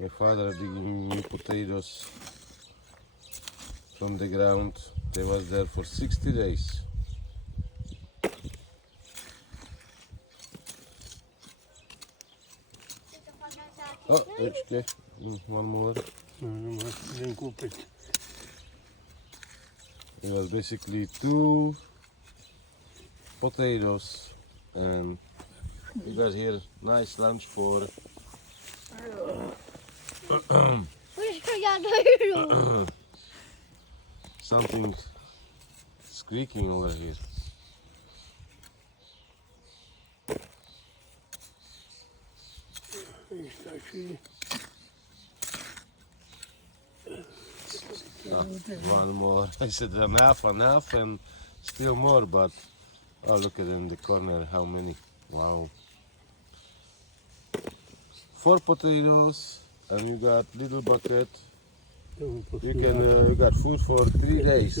My father digging new potatoes from the ground. They was there for 60 days. Oh, okay. One more. It was basically 2 potatoes, and we got here nice lunch for something squeaking over here. One more. I said enough, and still more, but oh, look at in the corner how many. Wow. 4 potatoes, and you got little bucket. You got food for 3 days.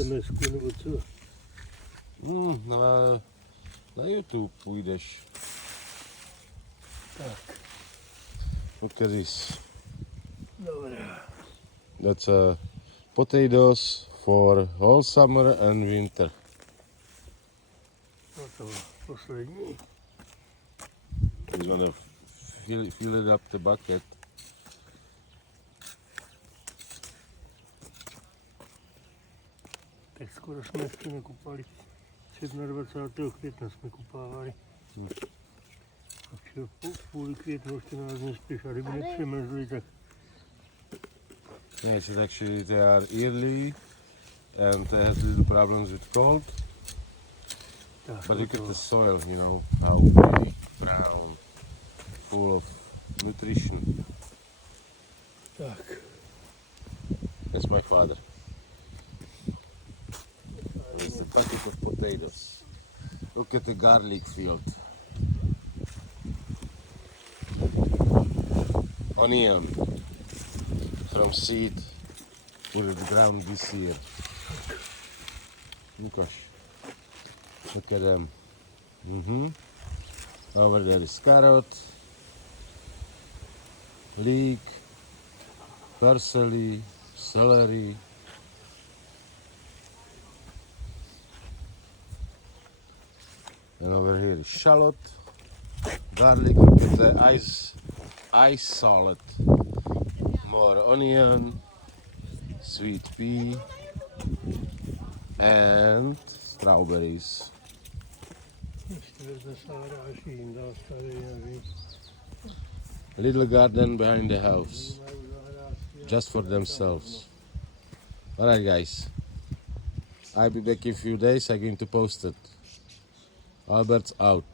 Na YouTube pójdziesz. Look at this. That's potatoes for whole summer and winter. He's gonna fill it up the bucket. Tak skoro jsme ještě nekupali. 27. května jsme kupávali. Takže půl května ještě na nás nespěš a ryby nepřemrzly, tak... Yes, it's actually they are early and they have little problems with cold. But look at the soil, you know, how pretty, brown, full of nutrition. Tak. That's my father. It's a bucket of potatoes. Look at the garlic field. Onion from seed put it ground this year. Look at them. Over there is carrot, leek, parsley, celery. And over here is shallot, garlic, look at the ice salad, more onion, sweet pea, and strawberries. Little garden behind the house, just for themselves. Alright guys, I'll be back in a few days. I'm going to post it. Albert's out.